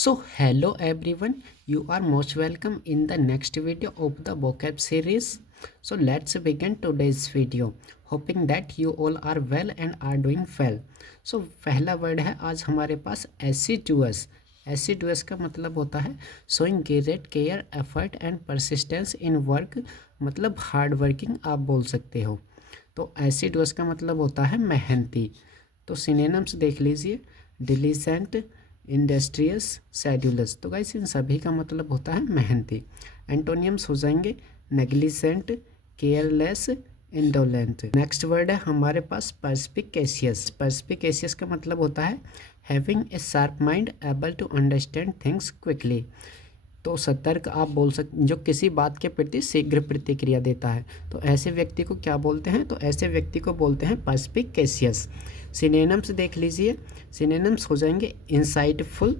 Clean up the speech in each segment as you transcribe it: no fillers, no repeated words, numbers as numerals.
So hello everyone, you are most welcome in the next video of the vocab series. So let's begin today's video, hoping that you all are well and are doing well. So पहला word है आज हमारे पास assiduous. Assiduous का मतलब होता है showing great care, effort and persistence in work, मतलब hard working आप बोल सकते हो। तो assiduous का मतलब होता है मेहनती। तो सिनोनिम्स देख लीजिए, डिलीजेंट, इंडस्ट्रियस, शेड्यूलस। तो गाइस इन सभी का मतलब होता है मेहनती। एंटोनियम्स हो जाएंगे negligent, careless, indolent. Next word है हमारे पास पर्स्पिकेशियस। पर्स्पिकेशियस का मतलब होता है having a sharp mind, able to understand things quickly. तो सतर्क आप बोल सकते, जो किसी बात के प्रति शीघ्र प्रतिक्रिया देता है। तो ऐसे व्यक्ति को क्या बोलते हैं? तो ऐसे व्यक्ति को बोलते हैं पर्स्पिकेशियस। सिनोनिम्स देख लीजिए, सिनोनिम्स हो जाएंगे इंसाइटफुल,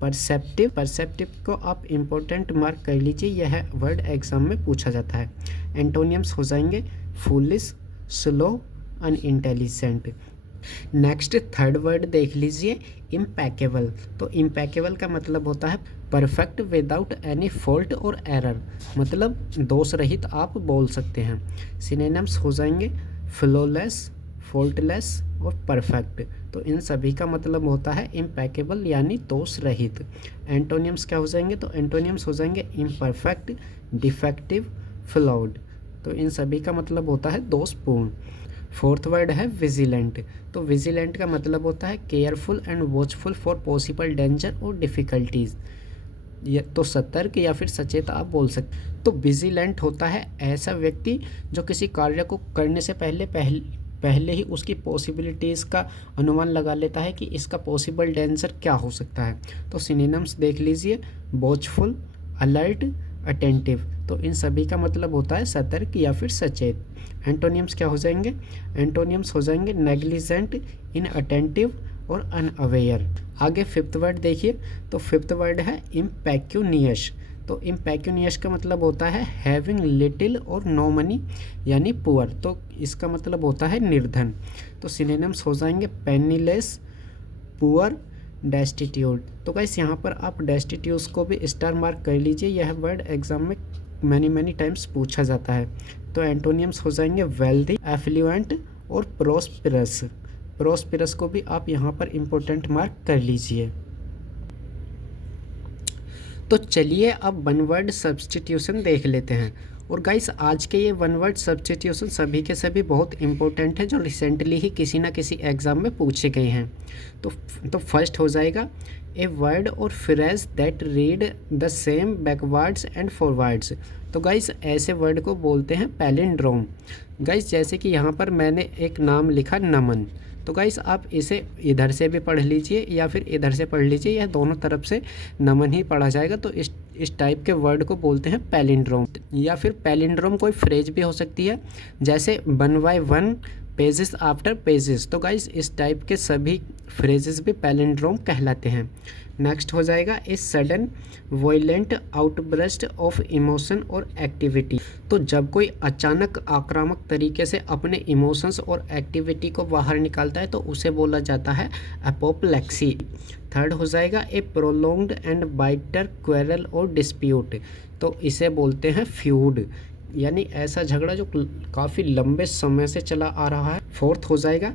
परसेप्टिव। परसेप्टिव को आप इम्पोर्टेंट मार्क कर लीजिए, यह वर्ड एग्जाम में पूछा जाता है। एंटोनियम्स हो जाएंगे foolish, slow, unintelligent. Next third word देख लीजिए इम्पैकेबल। तो इम्पैकेबल का मतलब होता है परफेक्ट विदाउट एनी फॉल्ट और एरर, मतलब दोष रहित आप बोल सकते हैं। सिनोनिम्स हो जाएंगे फ्लॉलेस, फॉल्टलेस और परफेक्ट। तो इन सभी का मतलब होता है इम्पैकेबल यानी दोष रहित। एंटोनियम्स क्या हो जाएंगे? तो एंटोनियम्स हो जाएंगे इम्परफेक्ट, डिफेक्टिव, फ्लॉड। तो इन सभी का मतलब होता है दोषपूर्ण। फोर्थ वर्ड है विजिलेंट। तो विजिलेंट का मतलब होता है careful and watchful for possible danger और डिफ़िकल्टीज। ये तो सतर्क या फिर सचेत आप बोल सकते। तो विजिलेंट होता है ऐसा व्यक्ति जो किसी कार्य को करने से पहले ही उसकी पॉसिबिलिटीज़ का अनुमान लगा लेता है कि इसका पॉसिबल डेंजर क्या हो सकता है। तो सिनोनिम्स देख लीजिए वॉचफुल, अलर्ट, अटेंटिव। तो इन सभी का मतलब होता है सतर्क या फिर सचेत। एंटोनियम्स क्या हो जाएंगे? एंटोनियम्स हो जाएंगे नेग्लिजेंट, इनअटेंटिव और अनअवेयर। आगे फिफ्थ वर्ड देखिए, तो फिफ्थ वर्ड है इम्पैक्यूनियस। तो इम्पैक्यूनियस का मतलब होता है हैविंग लिटिल और नो मनी यानी पुअर। तो इसका मतलब होता है निर्धन। तो सिनोनिम्स हो जाएंगे पेनीलेस, पुअर, डेस्टिट्यूट। तो गाइस यहाँ पर आप डेस्टिट्यूट को भी स्टार मार्क कर लीजिए, यह वर्ड एग्जाम में मैनी टाइम्स पूछा जाता है। तो एंटोनियम्स हो जाएंगे वेल्दी, एफ्लुएंट और प्रोस्पिरस। प्रोस्पिरस को भी आप यहाँ पर इम्पोर्टेंट मार्क कर लीजिए। तो चलिए अब वन वर्ड सब्सटीट्यूशन देख लेते हैं। और गाइस आज के ये वन वर्ड सब्सटीट्यूशन सभी के सभी बहुत इंपॉर्टेंट हैं, जो रिसेंटली ही किसी ना किसी एग्ज़ाम में पूछे गए हैं। तो फर्स्ट हो जाएगा ए वर्ड और phrase that read the same backwards and forwards. तो गाइस ऐसे वर्ड को बोलते हैं पैलिंड्रोम। गाइस जैसे कि यहाँ पर मैंने एक नाम लिखा नमन, तो गाइस आप इसे इधर से भी पढ़ लीजिए या फिर इधर से पढ़ लीजिए, यह दोनों तरफ से नमन ही पढ़ा जाएगा। तो इस टाइप के वर्ड को बोलते हैं पैलिंड्रोम। या फिर पैलिंड्रोम कोई फ्रेज भी हो सकती है, जैसे 1 by 1 पेजेस आफ्टर पेजेस। तो गाइस इस टाइप के सभी फ्रेजेस भी पैलिंड्रोम कहलाते हैं। नेक्स्ट हो जाएगा a sudden violent outburst of emotion और एक्टिविटी। तो जब कोई अचानक आक्रामक तरीके से अपने इमोशंस और एक्टिविटी को बाहर निकालता है तो उसे बोला जाता है एपोप्लेक्सी। थर्ड हो जाएगा ए प्रोलॉन्ग्ड एंड बाइटर क्वेरल और डिस्प्यूट। तो इसे बोलते हैं फ्यूड, यानी ऐसा झगड़ा जो काफ़ी लंबे समय से चला आ रहा है। फोर्थ हो जाएगा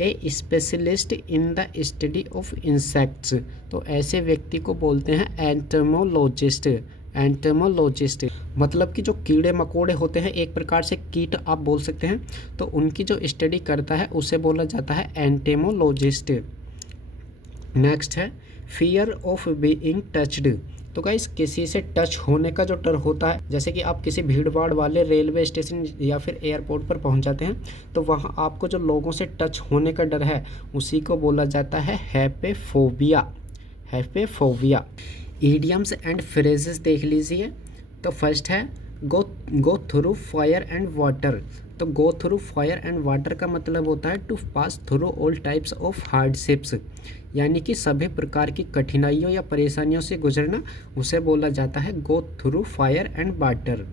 a specialist in the study of insects. तो ऐसे व्यक्ति को बोलते हैं एंटोमोलॉजिस्ट। एंटोमोलॉजिस्ट मतलब कि जो कीड़े मकोड़े होते हैं, एक प्रकार से कीट आप बोल सकते हैं, तो उनकी जो स्टडी करता है उसे बोला जाता है एंटेमोलॉजिस्ट। नेक्स्ट है फियर ऑफ बीइंग टच्ड। तो गाइस किसी से टच होने का जो डर होता है, जैसे कि आप किसी भीड़ भाड़ वाले रेलवे स्टेशन या फिर एयरपोर्ट पर पहुंच जाते हैं, तो वहां आपको जो लोगों से टच होने का डर है उसी को बोला जाता है haphephobia. Haphephobia. Idioms and phrases देख लीजिए। तो फर्स्ट है go through fire and water. तो go through fire and water का मतलब होता है to pass through all types of hardships, यानी कि सभी प्रकार की कठिनाइयों या परेशानियों से गुजरना, उसे बोला जाता है go through fire and water.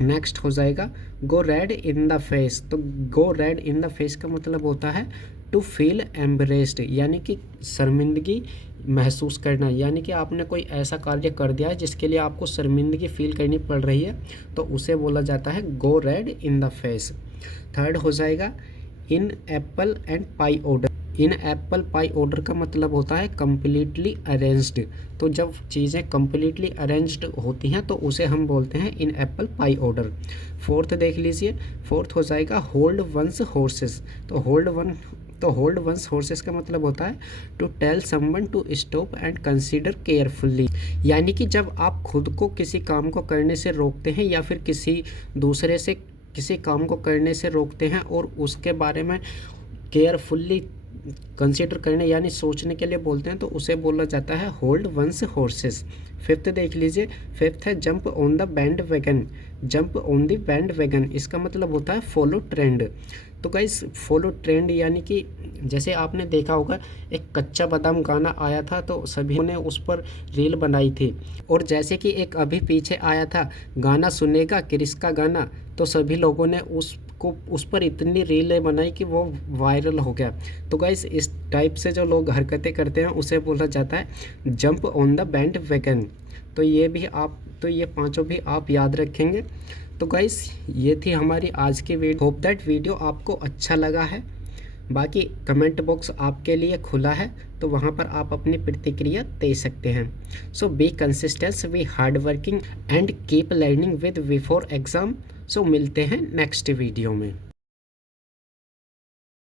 Next हो जाएगा गो रेड इन द फेस। तो गो रेड इन द फेस का मतलब होता है टू फील एम्ब्रेस्ड, यानी कि शर्मिंदगी महसूस करना, यानी कि आपने कोई ऐसा कार्य कर दिया है जिसके लिए आपको शर्मिंदगी फील करनी पड़ रही है, तो उसे बोला जाता है go red in the face. Third हो जाएगा in apple and pie order. In apple pie order का मतलब होता है कम्प्लीटली अरेंज्ड। तो जब चीज़ें कम्प्लीटली अरेंज्ड होती हैं तो उसे हम बोलते हैं in apple pie order. Fourth देख लीजिए, फोर्थ हो जाएगा होल्ड वंस हॉर्सेस। तो होल्ड वंस हॉर्सेस का मतलब होता है to tell someone to stop and consider carefully. यानी कि जब आप खुद को किसी काम को करने से रोकते हैं या फिर किसी दूसरे से किसी काम को करने से रोकते हैं और उसके बारे में केयरफुल्ली कंसीडर करने यानी सोचने के लिए बोलते हैं, तो उसे बोला जाता है होल्ड वंस हॉर्सेस। फिफ्थ देख लीजिए, फिफ्थ है jump on the band wagon. Jump on the band wagon इसका मतलब होता है फॉलो ट्रेंड। तो गाइस फॉलो ट्रेंड यानी कि जैसे आपने देखा होगा एक कच्चा बादाम गाना आया था तो सभी ने उस पर रील बनाई थी, और जैसे कि एक अभी पीछे आया था गाना सुनेगा क्रिस का गाना, तो सभी लोगों ने उस पर इतनी रीलें बनाई कि वो वायरल हो गया। तो गाइस इस टाइप से जो लोग हरकतें करते हैं उसे बोला जाता है jump on the band wagon. तो ये पांचों भी आप याद रखेंगे। तो गाइस ये थी हमारी आज की वीडियो। होप दैट वीडियो आपको अच्छा लगा है। बाकी कमेंट बॉक्स आपके लिए खुला है, तो वहाँ पर आप अपनी प्रतिक्रिया दे सकते हैं। So be consistent, be hard working and keep learning with before exam. So मिलते हैं नेक्स्ट वीडियो में।